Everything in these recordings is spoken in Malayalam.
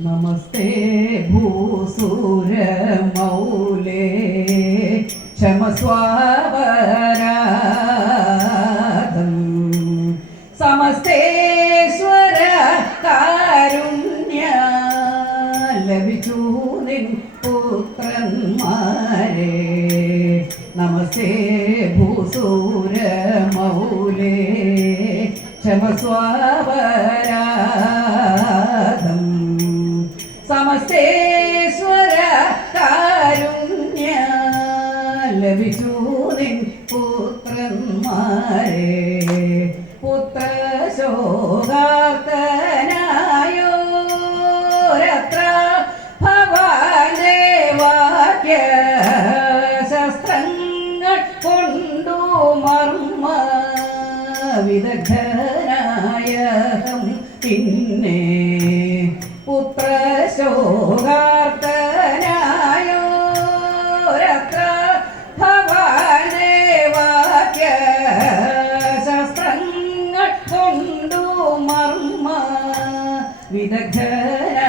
നമസ്തേ ഭൂസൂരമൗലേ. ക്ഷമസ്വാപരാധം. സമസ്തേശ്വര കാരുണ്യ ലഭിച്ചു നിൻ പുത്രന്മാരെ. നമസ്തേ ഭൂസൂരമൗലേ. ക്ഷമസ്വാപരാധം. ലഭിച്ചു നിൻ പുത്രന്മാരെ? പുത്രശോകാർത്തനായോരത്ര ഭവാന്റെ വാക്യ ശസ്ത്രങ്ങൾ കൊണ്ടു മർമ്മ വിദഗ്ധനായ പിന്നെ പുത്രശോകാർത്തനായോരത്ര മർമ്മ വിദഗ്ധരായതും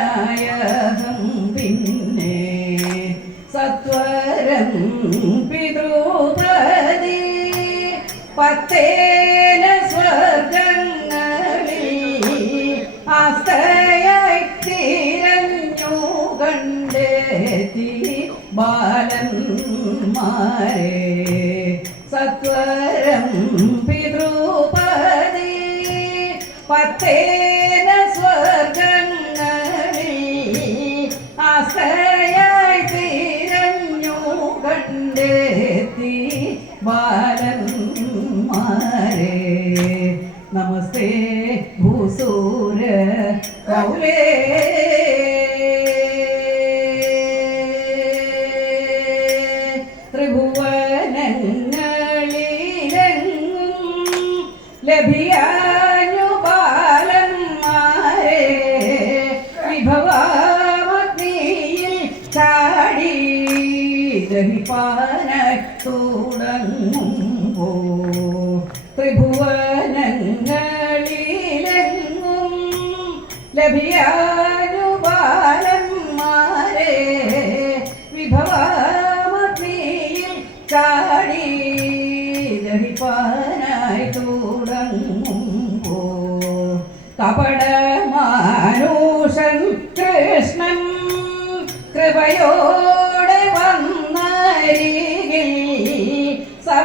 പിന്നെ സത്വരം പിതൃപതി പത്തേന സ്വർഗങ്ങളിൽ ആസ്തയായി തിരഞ്ഞു കണ്ടെത്തി ബാലന്മാരെ സത്വരം പത്തേന സ്വർഗങ്ങളിൽ ആശ്രയായി നമസ്തേ ഭൂസൂര കൗലേ തുടങ്ങുമ്പോ ത്രിഭുവനങ്ങളിലെങ്ങും ലഭിയാഞ്ഞു ബാലന്മാരെ വിഭവാമഗ്നിയിൽ ചാടി ദഹിപ്പാനായി തുടങ്ങുമ്പോ കപടമാനുഷൻ കൃഷ്ണൻ കൃപയോടെ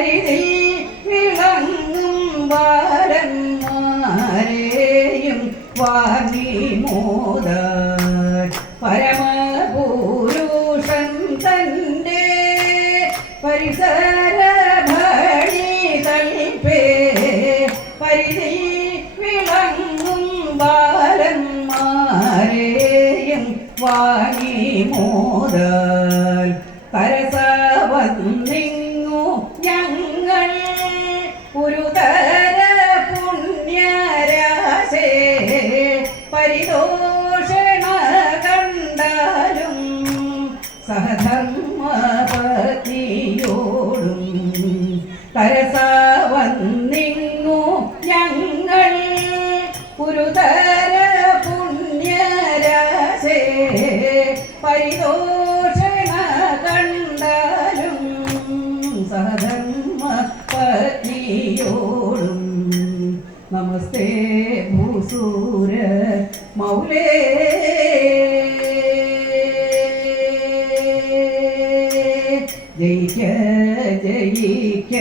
പരിധി വിളങ്ങും ബാലന്മാരെയും വാങ്ങി മോദ പരമപുരുഷൻ തന്റെ പരിസര ഭണിതൽപേ പരിധി വിളങ്ങും ബാലന്മാരെയും വാങ്ങി മോദൽ പരമധർമ്മ പത്നിയോടും നമസ്തേ ഭൂസൂര മൗലേ. ജയിക്ക ജയിക്ക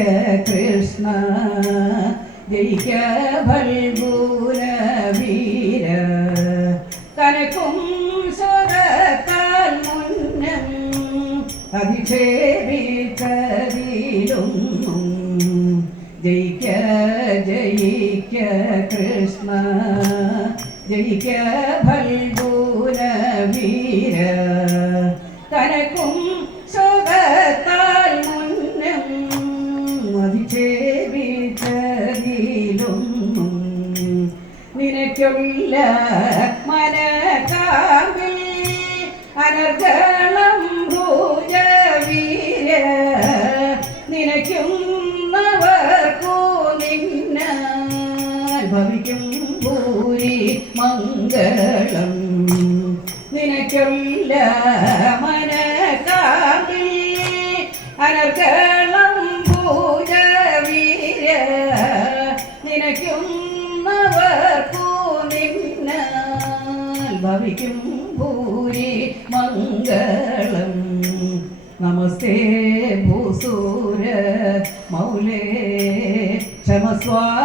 കൃഷ്ണ ജയിക്ക ഭൽഭൂര വീര. കനക്കും സ്വരത്താൽ മുന്നം അതിഷേ എന്നും ജയിക്ക ജയിക്ക കൃഷ്ണ. ജയിക്ക ഫൽഗൂന വീര. തനക്കും സുഖത്താൽ മുന്നം മതിച്ചേവിച്ചതിലൊന്നും നിനക്കുള്ള മനക്കാമ്പിൽ അനർഗണ നിനയ്ക്കുന്നവർക്കു നിന്നാൽ ഭവിക്കും ഭൂരി മംഗളം. നിനയ്ക്കുള്ള അനർക്കളം പൂജ വീര നിനയ്ക്കുന്നവർക്കു നിന്നാൽ ഭവിക്കും ഭൂരി മംഗളം നമസ്തേ ഭൂസൂര മൗലേ ക്ഷമസ്വാവരാധം.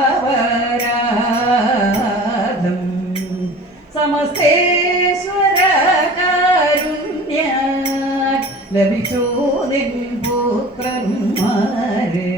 സമസ്തേശ്വര കാരുണ്യ ലഭിച്ചു നിൻ പുത്രന്മാരെ.